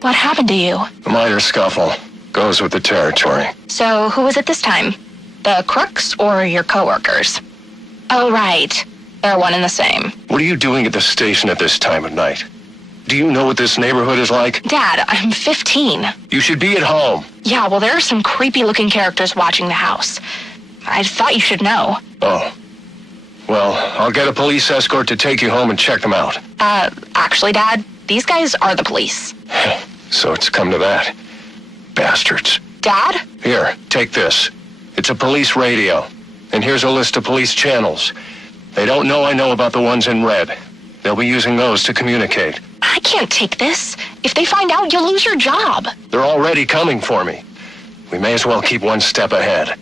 What happened to you? A minor scuffle. Goes with the territory. So, who was it this time? The crooks or your coworkers? Oh, right. They're one and the same. What are you doing at the station at this time of night? Do you know what this neighborhood is like? Dad, I'm 15. You should be at home. Yeah, well, there are some creepy-looking characters watching the house. I thought you should know. Oh. Well, I'll get a police escort to take you home and check them out. Actually, Dad, these guys are the police. So it's come to that. Bastards. Dad? Here, take this. It's a police radio. And here's a list of police channels. They don't know I know about the ones in red. They'll be using those to communicate. I can't take this. If they find out, you'll lose your job. They're already coming for me. We may as well keep one step ahead.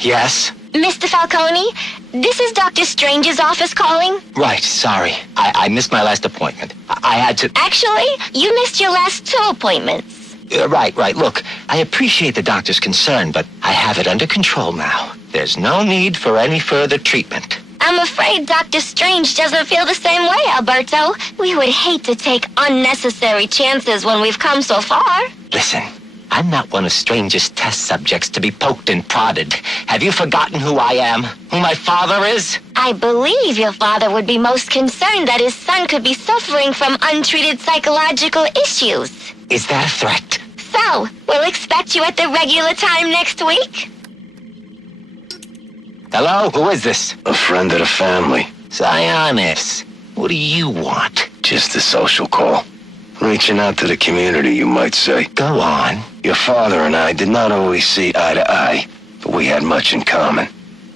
Yes? Mr. Falcone, this is Dr. Strange's office calling. Right, sorry. I missed my last appointment. I had to... Actually, you missed your last 2 appointments. Right. Look, I appreciate the doctor's concern, but I have it under control now. There's no need for any further treatment. I'm afraid Dr. Strange doesn't feel the same way, Alberto. We would hate to take unnecessary chances when we've come so far. Listen, I'm not one of Strange's test subjects to be poked and prodded. Have you forgotten who I am? Who my father is? I believe your father would be most concerned that his son could be suffering from untreated psychological issues. Is that a threat? So, we'll expect you at the regular time next week? Hello? Who is this? A friend of the family. Sionis. What do you want? Just a social call. Reaching out to the community, you might say. Go on. Your father and I did not always see eye to eye, but we had much in common.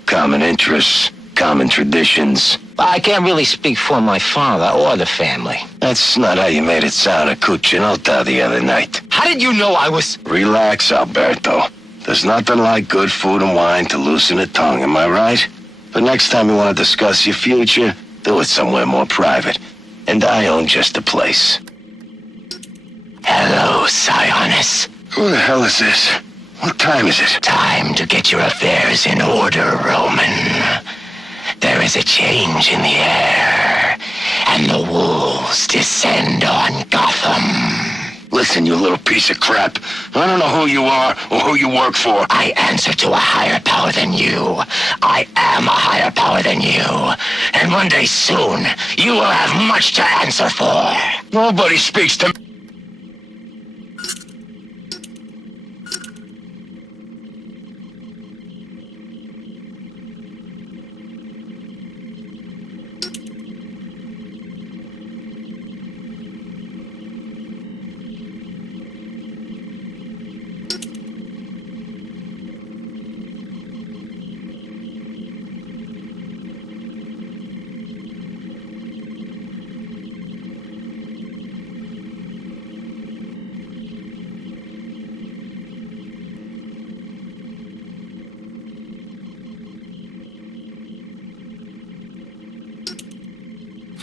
Common interests, common traditions. I can't really speak for my father or the family. That's not how you made it sound at Cucinota the other night. How did you know I was... Relax, Alberto. There's nothing like good food and wine to loosen the tongue, am I right? But next time you want to discuss your future, do it somewhere more private. And I own just the place. Hello, Sionis. Who the hell is this? What time is it? Time to get your affairs in order, Roman. There is a change in the air, and the wolves descend on Gotham. Listen, you little piece of crap. I don't know who you are or who you work for. I answer to a higher power than you. I am a higher power than you. And one day soon, you will have much to answer for. Nobody speaks to me.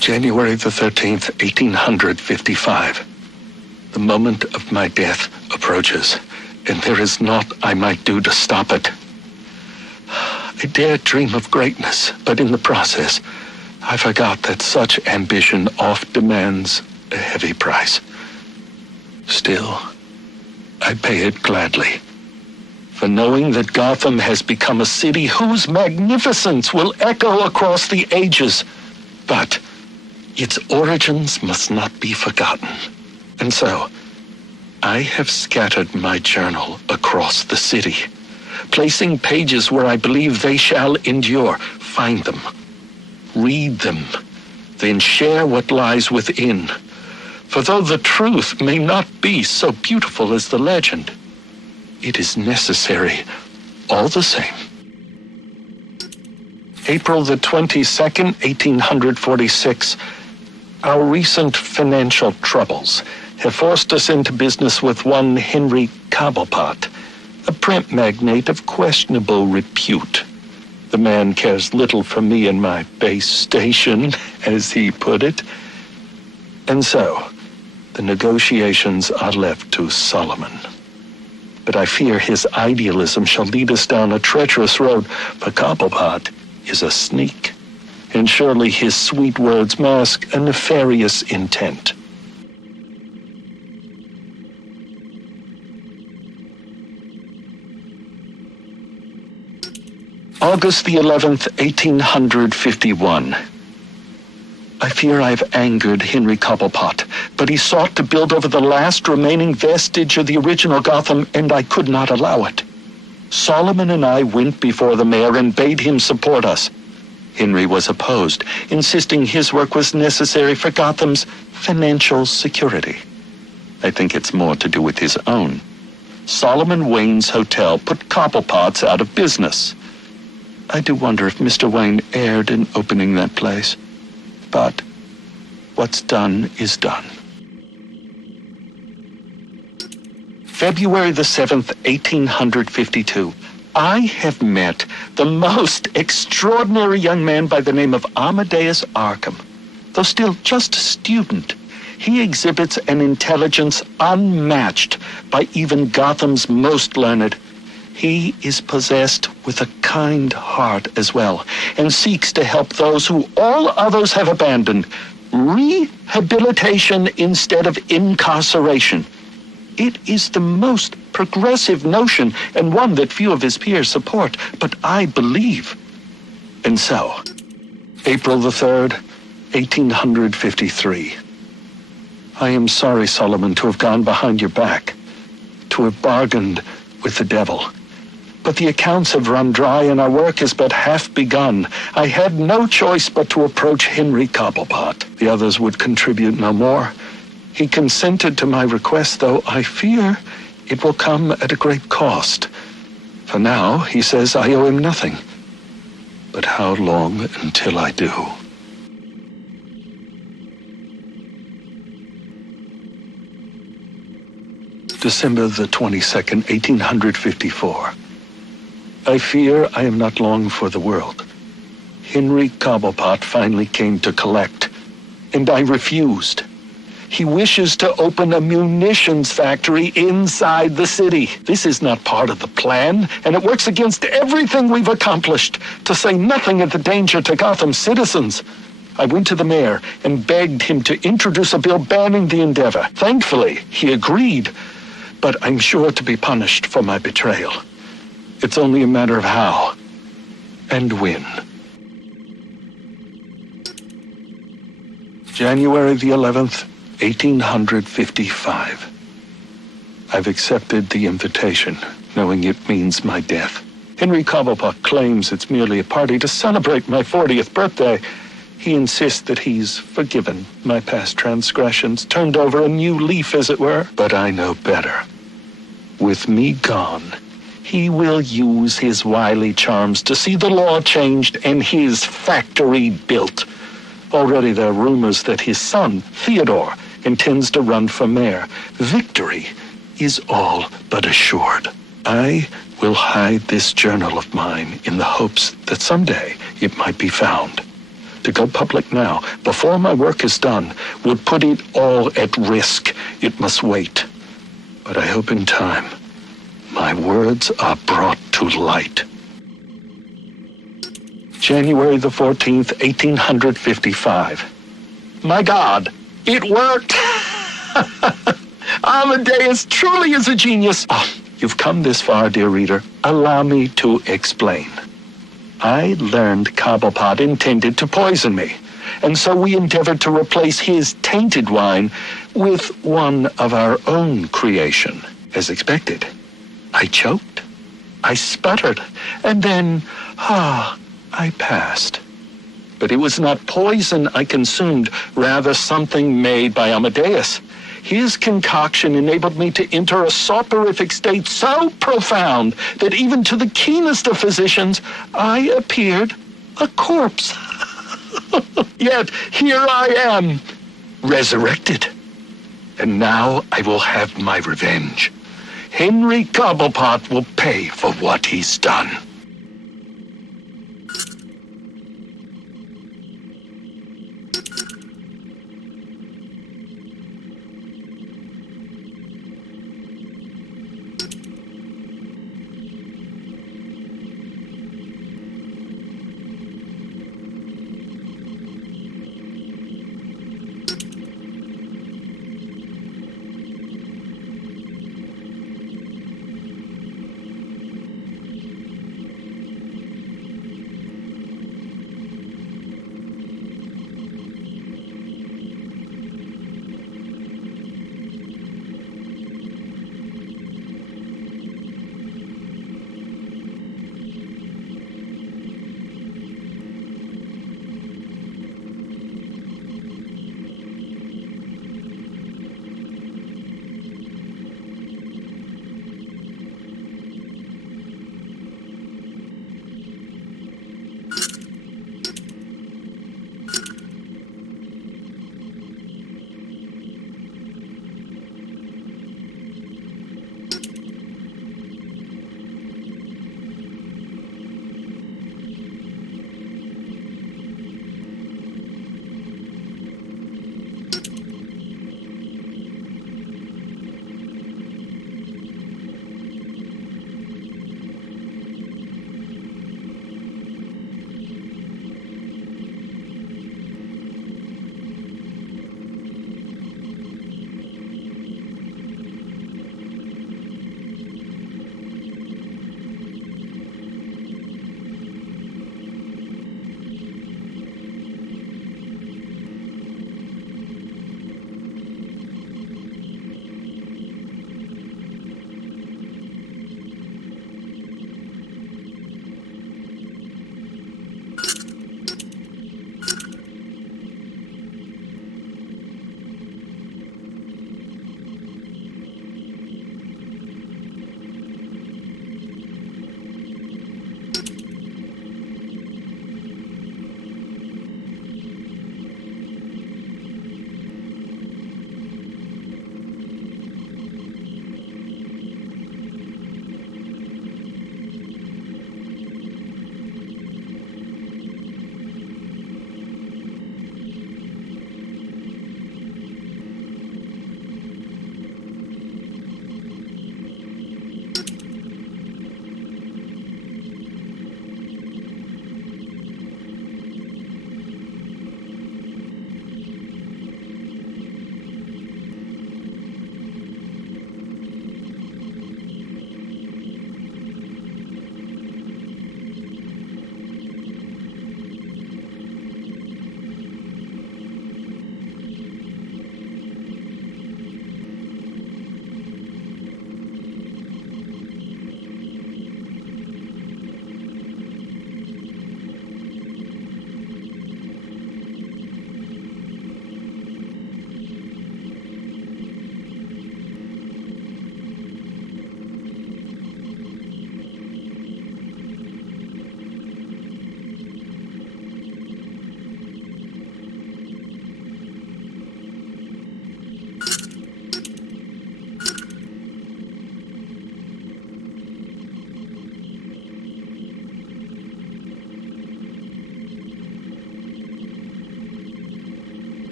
January the 13th, 1855. The moment of my death approaches, and there is naught I might do to stop it. I dared dream of greatness, but in the process, I forgot that such ambition oft demands a heavy price. Still, I pay it gladly. For knowing that Gotham has become a city whose magnificence will echo across the ages. But its origins must not be forgotten. And so, I have scattered my journal across the city, placing pages where I believe they shall endure. Find them, read them, then share what lies within. For though the truth may not be so beautiful as the legend, it is necessary all the same. April the 22nd, 1846. Our recent financial troubles have forced us into business with one Henry Cobblepot, a print magnate of questionable repute. The man cares little for me and my base station, as he put it. And so, the negotiations are left to Solomon. But I fear his idealism shall lead us down a treacherous road, for Cobblepot is a sneak, and surely his sweet words mask a nefarious intent. August the 11th, 1851. I fear I've angered Henry Cobblepot, but he sought to build over the last remaining vestige of the original Gotham, and I could not allow it. Solomon and I went before the mayor and bade him support us. Henry was opposed, insisting his work was necessary for Gotham's financial security. I think it's more to do with his own. Solomon Wayne's hotel put Cobblepot's out of business. I do wonder if Mr. Wayne erred in opening that place. But what's done is done. February the 7th, 1852. I have met the most extraordinary young man by the name of Amadeus Arkham. Though still just a student, he exhibits an intelligence unmatched by even Gotham's most learned. He is possessed with a kind heart as well, and seeks to help those who all others have abandoned. Rehabilitation instead of incarceration. It is the most progressive notion, and one that few of his peers support, but I believe. And so, April the 3rd, 1853. I am sorry, Solomon, to have gone behind your back, to have bargained with the devil. But the accounts have run dry, and our work has but half begun. I had no choice but to approach Henry Cobblepot. The others would contribute no more. He consented to my request, though I fear it will come at a great cost. For now, he says I owe him nothing. But how long until I do? December the 22nd, 1854. I fear I am not long for the world. Henry Cobblepot finally came to collect, and I refused. He wishes to open a munitions factory inside the city. This is not part of the plan, and it works against everything we've accomplished, to say nothing of the danger to Gotham's citizens. I went to the mayor and begged him to introduce a bill banning the endeavor. Thankfully, he agreed, but I'm sure to be punished for my betrayal. It's only a matter of how and when. January the 11th, 1855. I've accepted the invitation, knowing it means my death. Henry Cobblepot claims it's merely a party to celebrate my 40th birthday. He insists that he's forgiven my past transgressions, turned over a new leaf, as it were. But I know better. With me gone, he will use his wily charms to see the law changed and his factory built. Already there are rumors that his son, Theodore, intends to run for mayor. Victory is all but assured. I will hide this journal of mine in the hopes that someday it might be found. To go public now, before my work is done, would put it all at risk. It must wait. But I hope in time, my words are brought to light. January the 14th, 1855. My God, it worked! Amadeus truly is a genius. Oh, you've come this far, dear reader. Allow me to explain. I learned Cobblepot intended to poison me, and so we endeavored to replace his tainted wine with one of our own creation, as expected. I choked, I sputtered, and then, I passed. But it was not poison I consumed, rather something made by Amadeus. His concoction enabled me to enter a soporific state so profound that even to the keenest of physicians, I appeared a corpse. Yet here I am, resurrected. And now I will have my revenge. Henry Cobblepot will pay for what he's done.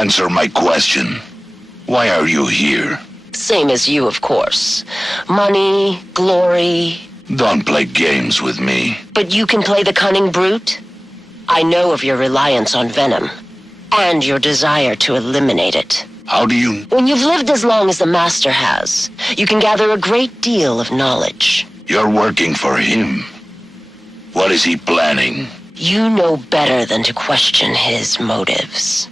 Answer my question. Why are you here? Same as you, of course. Money, glory. Don't play games with me. But you can play the cunning brute? I know of your reliance on venom, and your desire to eliminate it. How do you... When you've lived as long as the Master has, you can gather a great deal of knowledge. You're working for him. What is he planning? You know better than to question his motives.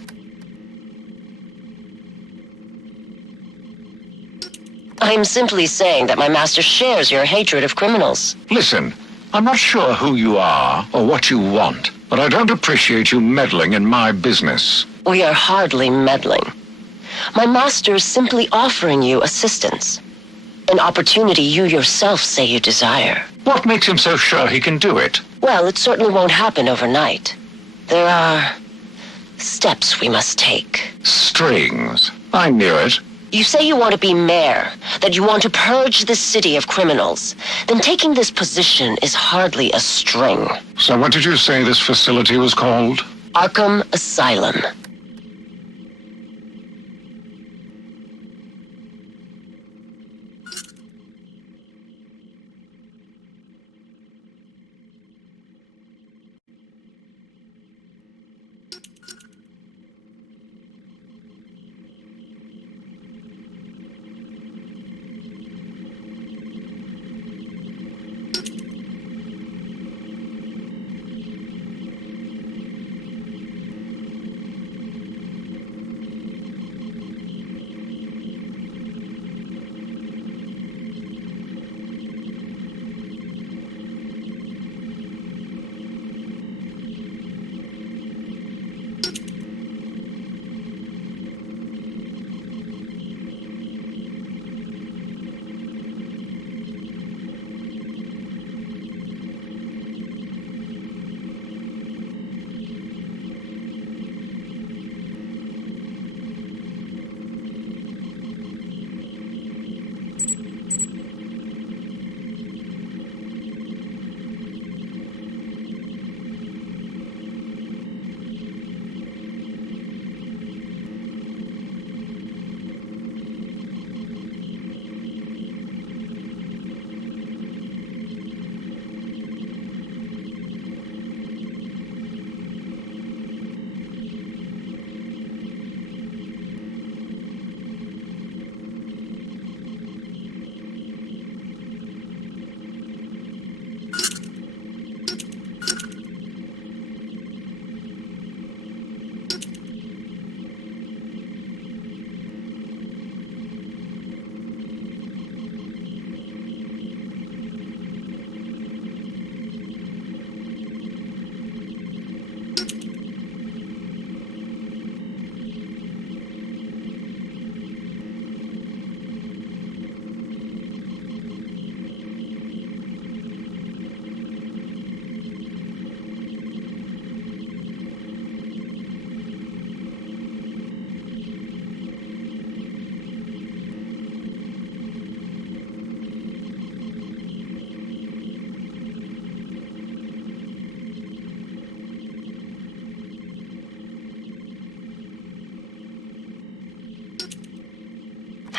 I'm simply saying that my master shares your hatred of criminals. Listen, I'm not sure who you are or what you want, but I don't appreciate you meddling in my business. We are hardly meddling. My master is simply offering you assistance. An opportunity you yourself say you desire. What makes him so sure he can do it? Well, it certainly won't happen overnight. There are steps we must take. Strings. I knew it. You say you want to be mayor, that you want to purge the city of criminals. Then taking this position is hardly a string. So what did you say this facility was called? Arkham Asylum.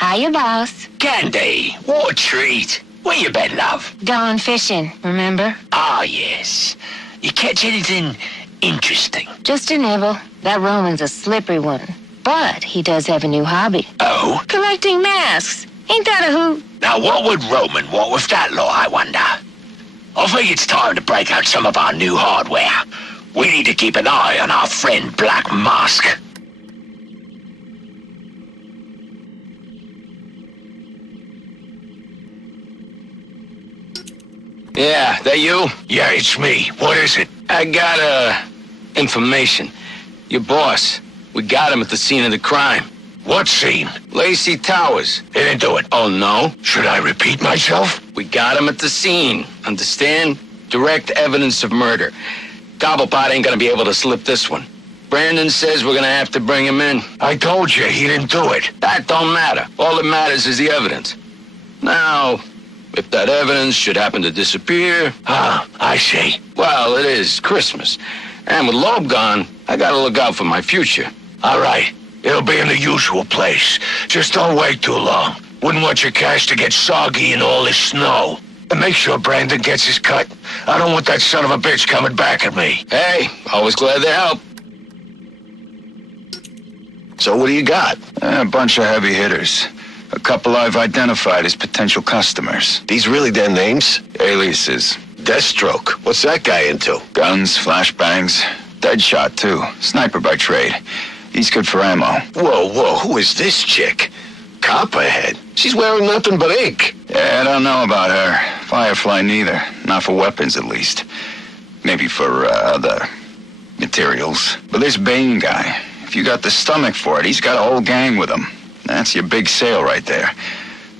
Hiya, boss. Candy, what a treat. Where you been, love? Gone fishing, remember? Ah, yes. You catch anything interesting? Just a nibble. That Roman's a slippery one. But he does have a new hobby. Oh? Collecting masks. Ain't that a hoot? Now, what would Roman want with that law, I wonder? I think it's time to break out some of our new hardware. We need to keep an eye on our friend Black Mask. Yeah, that you? Yeah, it's me. What is it? I got, information. Your boss. We got him at the scene of the crime. What scene? Lacey Towers. He didn't do it. Oh, no? Should I repeat myself? We got him at the scene. Understand? Direct evidence of murder. Cobblepot ain't gonna be able to slip this one. Brandon says we're gonna have to bring him in. I told you, he didn't do it. That don't matter. All that matters is the evidence. Now, if that evidence should happen to disappear... Ah, I see. Well, it is Christmas. And with Loeb gone, I gotta look out for my future. All right. It'll be in the usual place. Just don't wait too long. Wouldn't want your cash to get soggy in all this snow. And make sure Brandon gets his cut. I don't want that son of a bitch coming back at me. Hey, always glad to help. So what do you got? A bunch of heavy hitters. A couple I've identified as potential customers. These really their names? Aliases. Deathstroke. What's that guy into? Guns, flashbangs. Deadshot, too. Sniper by trade. He's good for ammo. Whoa, who is this chick? Copperhead. She's wearing nothing but ink. Yeah, I don't know about her. Firefly neither. Not for weapons, at least. Maybe for, other materials. But this Bane guy, if you got the stomach for it, he's got a whole gang with him. That's your big sale right there.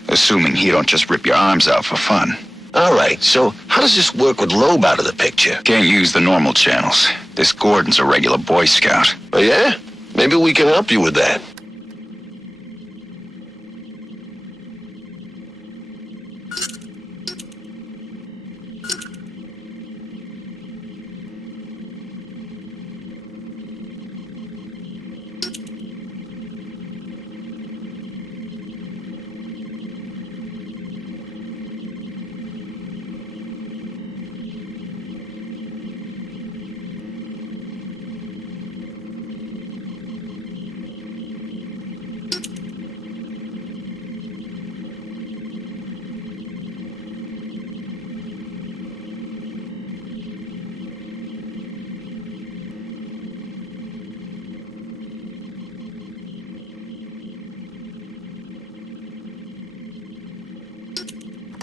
Assuming he don't just rip your arms out for fun. All right, so how does this work with Loeb out of the picture? Can't use the normal channels. This Gordon's a regular Boy Scout. Oh, yeah? Maybe we can help you with that.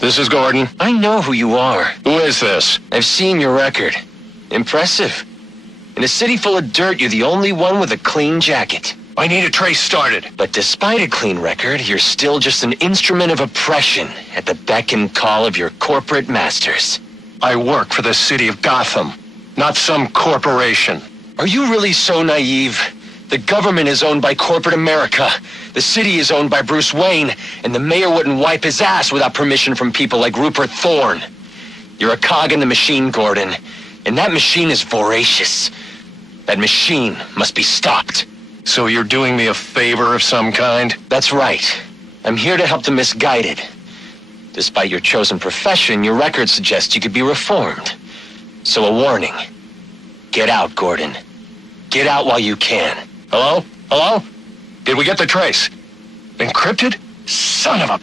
This is Gordon. I know who you are. Who is this? I've seen your record. Impressive. In a city full of dirt, you're the only one with a clean jacket. I need a trace started. But despite a clean record, you're still just an instrument of oppression at the beck and call of your corporate masters. I work for the city of Gotham, not some corporation. Are you really so naive? The government is owned by corporate America. The city is owned by Bruce Wayne, and the mayor wouldn't wipe his ass without permission from people like Rupert Thorne. You're a cog in the machine, Gordon, and that machine is voracious. That machine must be stopped. So you're doing me a favor of some kind? That's right. I'm here to help the misguided. Despite your chosen profession, your record suggests you could be reformed. So a warning. Get out, Gordon. Get out while you can. Hello? Hello? Did we get the trace? Encrypted? Son of a...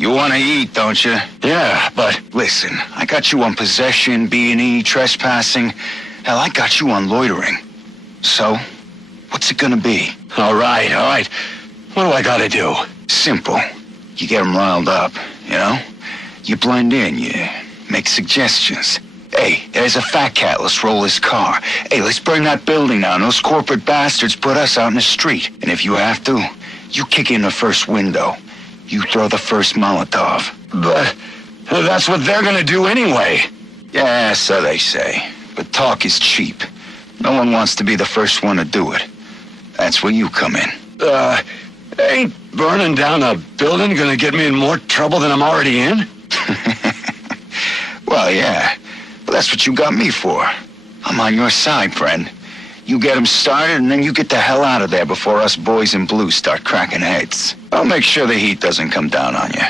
You want to eat, don't you? Yeah, but... Listen, I got you on possession, B&E, trespassing. Hell, I got you on loitering. So, what's it gonna be? All right. What do I gotta do? Simple. You get them riled up, you know? You blend in, you make suggestions. Hey, there's a fat cat, let's roll his car. Hey, let's burn that building down. Those corporate bastards put us out in the street. And if you have to, you kick in the first window. You throw the first Molotov. But that's what they're gonna do anyway. Yeah, so they say. But talk is cheap. No one wants to be the first one to do it. That's where you come in. Ain't burning down a building gonna get me in more trouble than I'm already in? Well, yeah. But that's what you got me for. I'm on your side, friend. You get them started, and then you get the hell out of there before us boys in blue start cracking heads. I'll make sure the heat doesn't come down on you.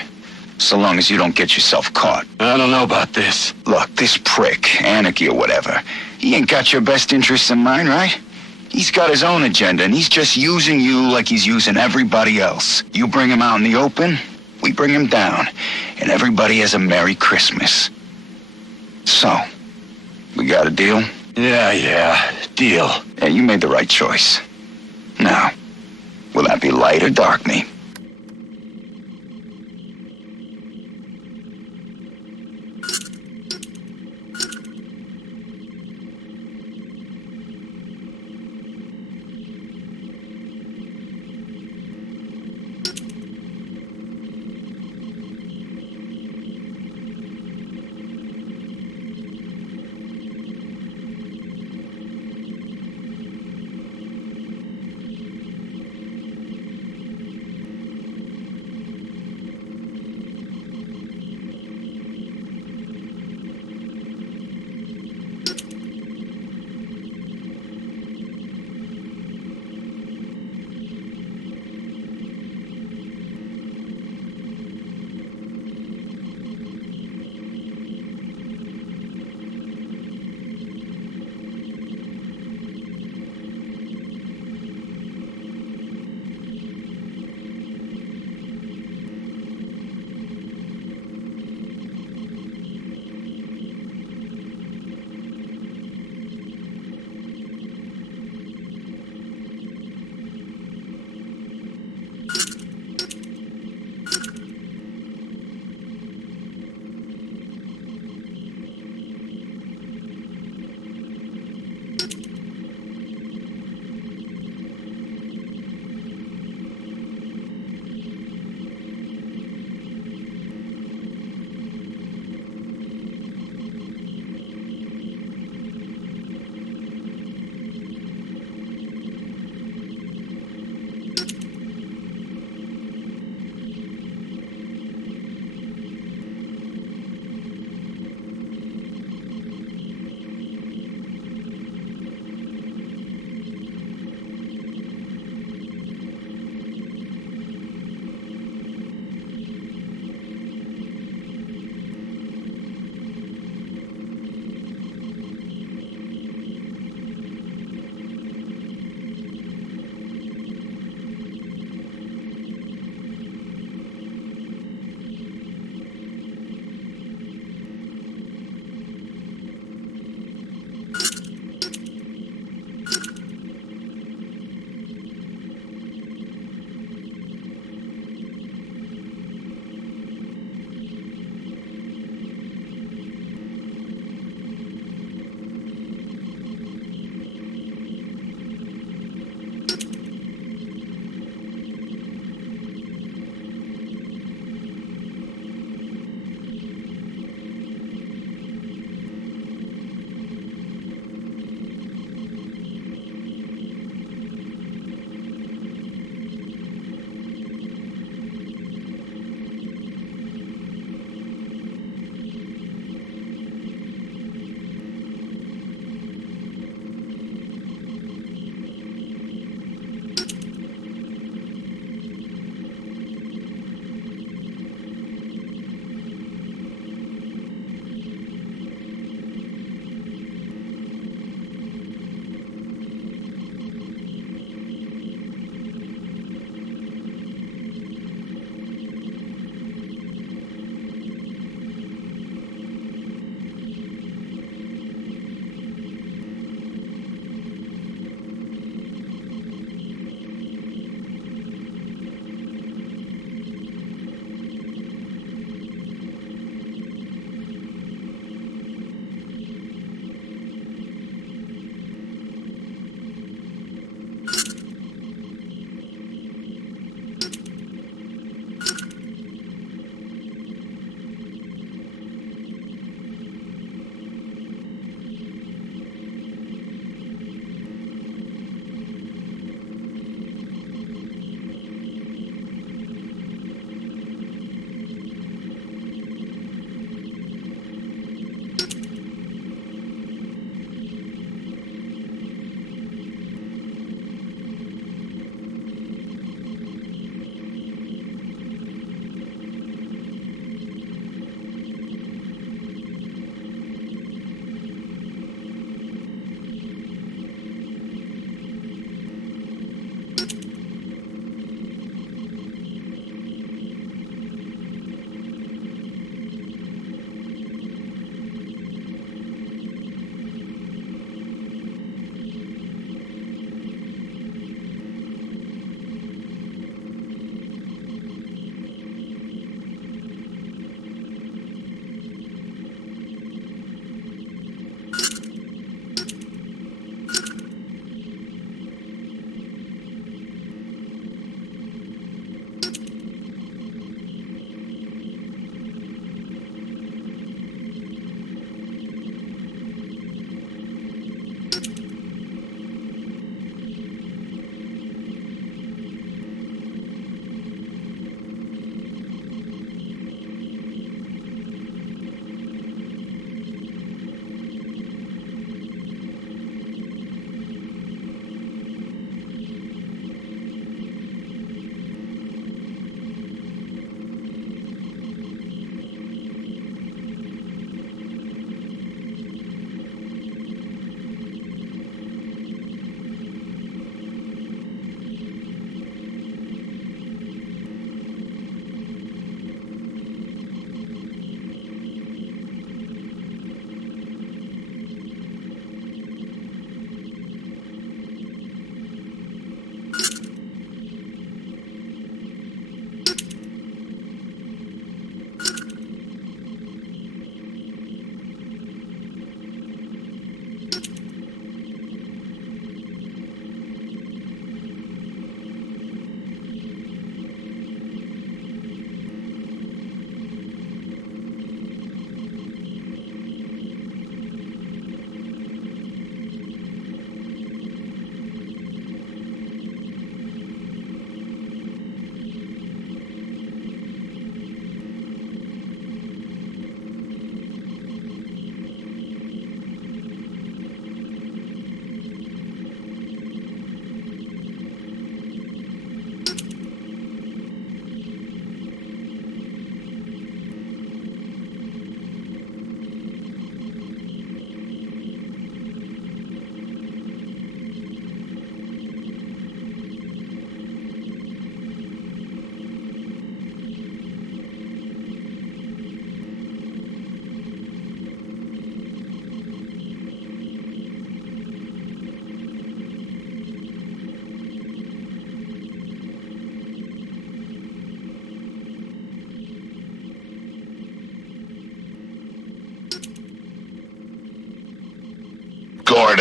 So long as you don't get yourself caught. I don't know about this. Look, this prick, Anarchy or whatever, he ain't got your best interests in mind, right? He's got his own agenda, and he's just using you like he's using everybody else. You bring him out in the open, we bring him down, and everybody has a Merry Christmas. So, we got a deal? Yeah, deal. Yeah, you made the right choice. Now, will that be light or dark me?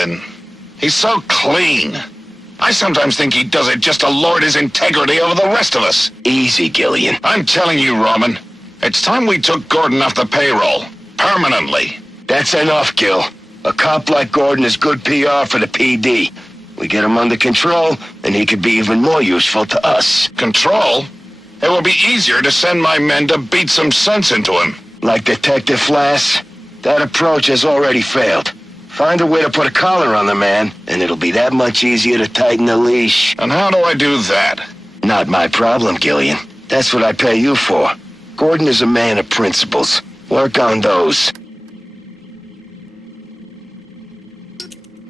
Gillian. He's so clean. I sometimes think he does it just to lord his integrity over the rest of us. Easy, Gillian. I'm telling you, Roman, it's time we took Gordon off the payroll. Permanently. That's enough, Gil. A cop like Gordon is good PR for the PD. We get him under control, and he could be even more useful to us. Control? It will be easier to send my men to beat some sense into him. Like Detective Flass? That approach has already failed. Find a way to put a collar on the man, and it'll be that much easier to tighten the leash. And how do I do that? Not my problem, Gillian. That's what I pay you for. Gordon is a man of principles. Work on those.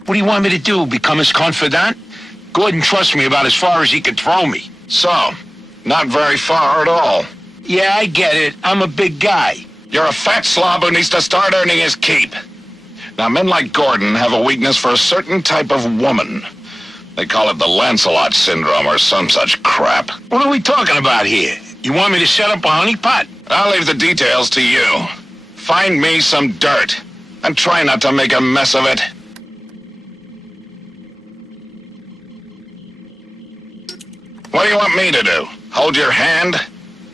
What do you want me to do, become his confidant? Gordon trusts me about as far as he could throw me. So, not very far at all. Yeah, I get it. I'm a big guy. You're a fat slob who needs to start earning his keep. Now, men like Gordon have a weakness for a certain type of woman. They call it the Lancelot syndrome or some such crap. What are we talking about here? You want me to set up a honeypot? I'll leave the details to you. Find me some dirt, and try not to make a mess of it. What do you want me to do? Hold your hand?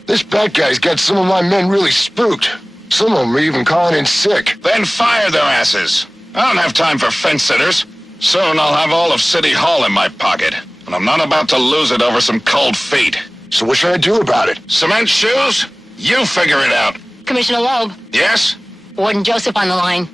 This bad guy's got some of my men really spooked. Some of them are even calling in sick. Then fire their asses. I don't have time for fence-sitters. Soon I'll have all of City Hall in my pocket, and I'm not about to lose it over some cold feet. So what should I do about it? Cement shoes? You figure it out. Commissioner Loeb, Yes? Warden Joseph on the line.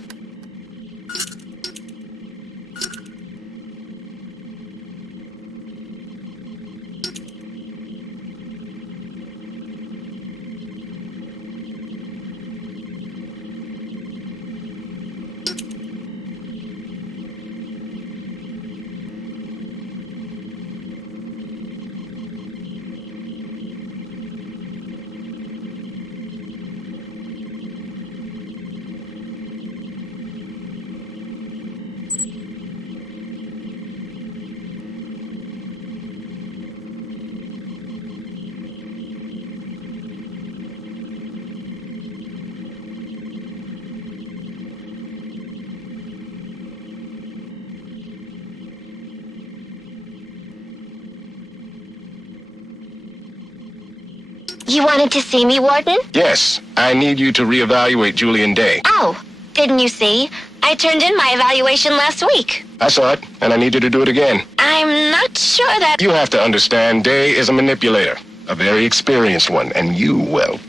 You wanted to see me, Warden? Yes, I need you to reevaluate Julian Day. Oh, didn't you see? I turned in my evaluation last week. I saw it, and I need you to do it again. I'm not sure that... You have to understand, Day is a manipulator. A very experienced one, and you, well,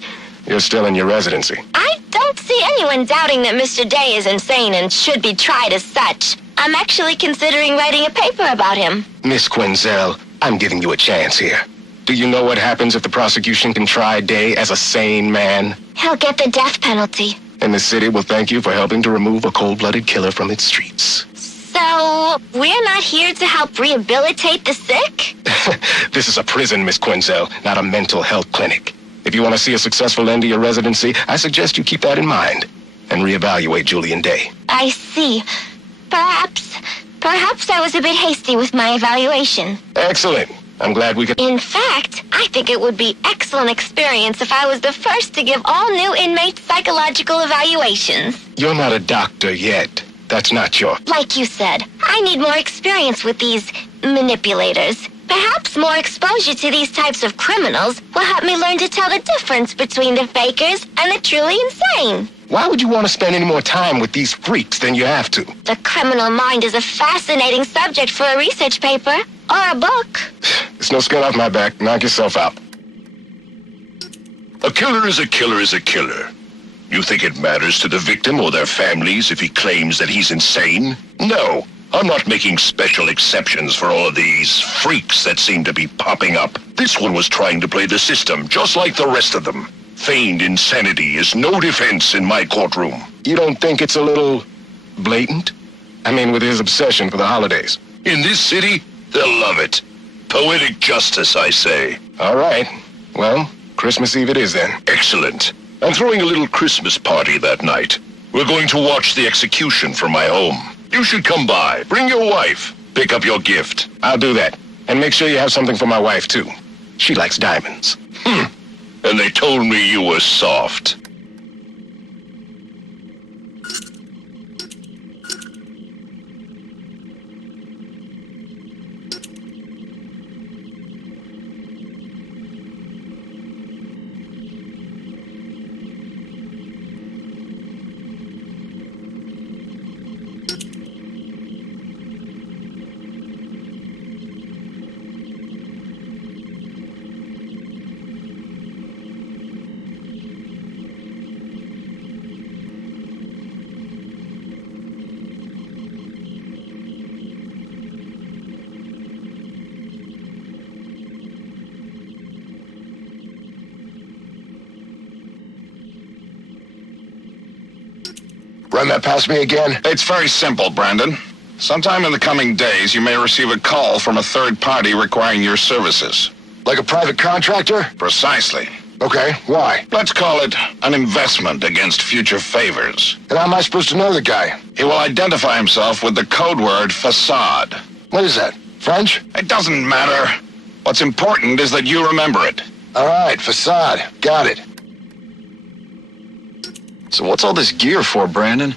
you're still in your residency. I don't see anyone doubting that Mr. Day is insane and should be tried as such. I'm actually considering writing a paper about him. Miss Quinzel, I'm giving you a chance here. Do you know what happens if the prosecution can try Day as a sane man? He'll get the death penalty. And the city will thank you for helping to remove a cold-blooded killer from its streets. So, we're not here to help rehabilitate the sick? This is a prison, Miss Quinzel, not a mental health clinic. If you want to see a successful end to your residency, I suggest you keep that in mind and reevaluate Julian Day. I see. Perhaps I was a bit hasty with my evaluation. Excellent. I'm glad we could... In fact, I think it would be excellent experience if I was the first to give all new inmates psychological evaluations. You're not a doctor yet. That's not your... Like you said, I need more experience with these manipulators. Perhaps more exposure to these types of criminals will help me learn to tell the difference between the fakers and the truly insane. Why would you want to spend any more time with these freaks than you have to? The criminal mind is a fascinating subject for a research paper or a book. There's no skin off my back. Knock yourself out. A killer is a killer is a killer. You think it matters to the victim or their families if he claims that he's insane? No, I'm not making special exceptions for all of these freaks that seem to be popping up. This one was trying to play the system, just like the rest of them. Feigned insanity is no defense in my courtroom. You don't think it's a little blatant? I mean, with his obsession for the holidays. In this city, they'll love it. Poetic justice, I say. All right. Well, Christmas Eve it is then. Excellent. I'm throwing a little Christmas party that night. We're going to watch the execution from my home. You should come by. Bring your wife. Pick up your gift. I'll do that. And make sure you have something for my wife, too. She likes diamonds. And they told me you were soft. Run that past me again? It's very simple, Brandon. Sometime in the coming days, you may receive a call from a third party requiring your services. Like a private contractor? Precisely. Okay, why? Let's call it an investment against future favors. And how am I supposed to know the guy? He will identify himself with the code word facade. What is that? French? It doesn't matter. What's important is that you remember it. All right, facade. Got it. So what's all this gear for, Brandon?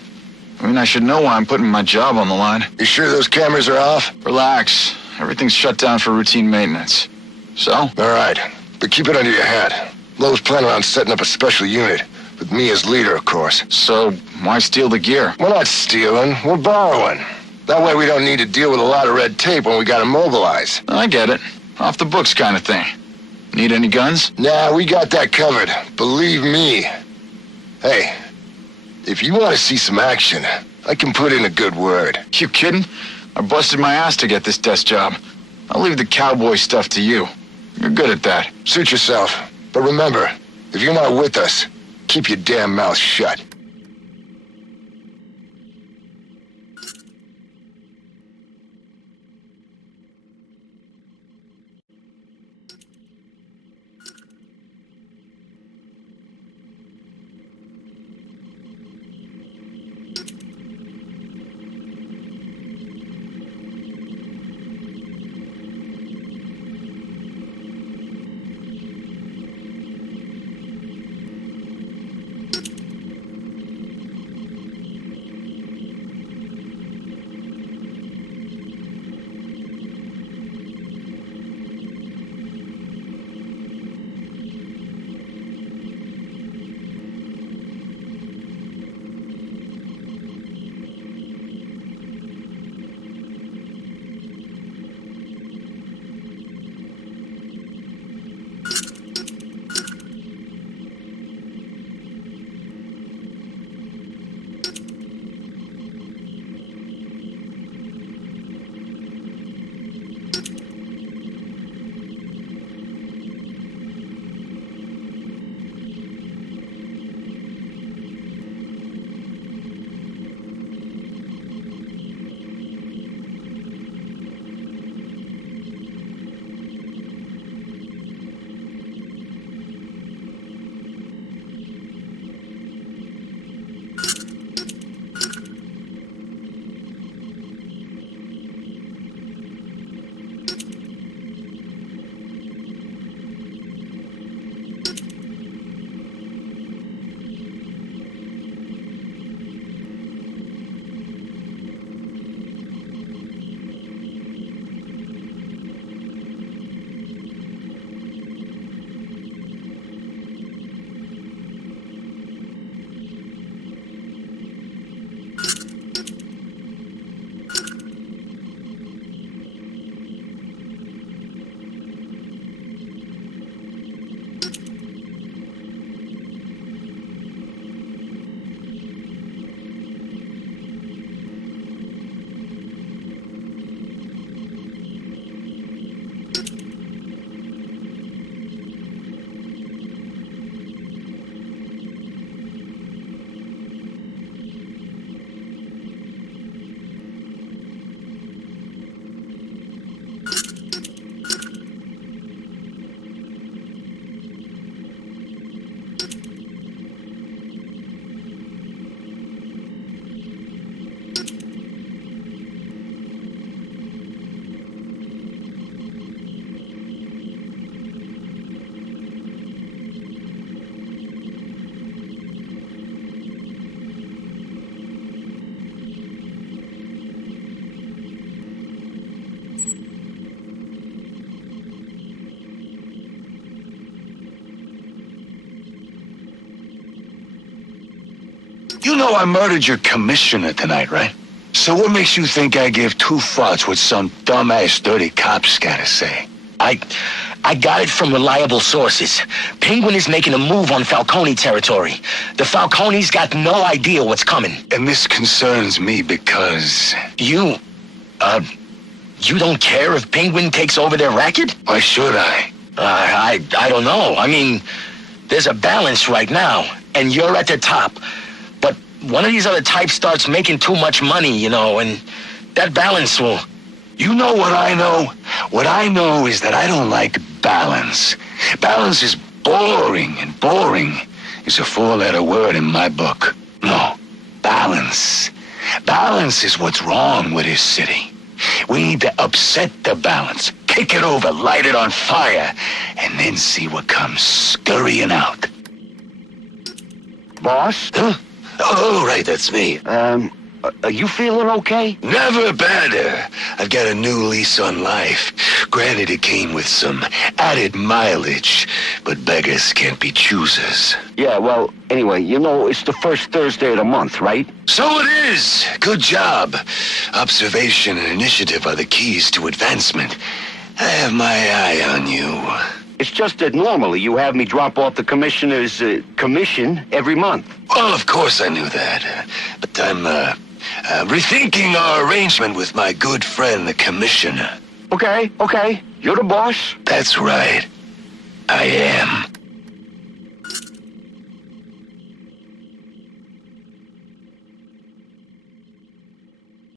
I mean, I should know why I'm putting my job on the line. You sure those cameras are off? Relax. Everything's shut down for routine maintenance. So? All right, but keep it under your hat. Lowe's planning on setting up a special unit, with me as leader, of course. So, why steal the gear? We're not stealing, we're borrowing. That way we don't need to deal with a lot of red tape when we gotta mobilize. I get it. Off the books kind of thing. Need any guns? Nah, we got that covered. Believe me. Hey, if you want to see some action, I can put in a good word. You kidding? I busted my ass to get this desk job. I'll leave the cowboy stuff to you. You're good at that. Suit yourself. But remember, if you're not with us, keep your damn mouth shut. You know I murdered your commissioner tonight, right? So what makes you think I give two fucks what some dumbass dirty cop's gotta say? I got it from reliable sources. Penguin is making a move on Falcone territory. The Falcone's got no idea what's coming. And this concerns me because... You don't care if Penguin takes over their racket? Why should I? I don't know. I mean, there's a balance right now, and you're at the top. But one of these other types starts making too much money, you know, and that balance will... You know what I know? What I know is that I don't like balance. Balance is boring, and boring is a four-letter word in my book. No, balance. Balance is what's wrong with this city. We need to upset the balance, kick it over, light it on fire, and then see what comes scurrying out. Boss? Huh? Oh, right, that's me. Are you feeling okay? Never better. I've got a new lease on life. Granted, it came with some added mileage, but beggars can't be choosers. Yeah, well, anyway, you know, it's the first Thursday of the month, right? So it is. Good job. Observation and initiative are the keys to advancement. I have my eye on you. It's just that normally you have me drop off the commissioner's commission every month. Well, of course I knew that. But I'm rethinking our arrangement with my good friend, the commissioner. Okay. You're the boss? That's right. I am.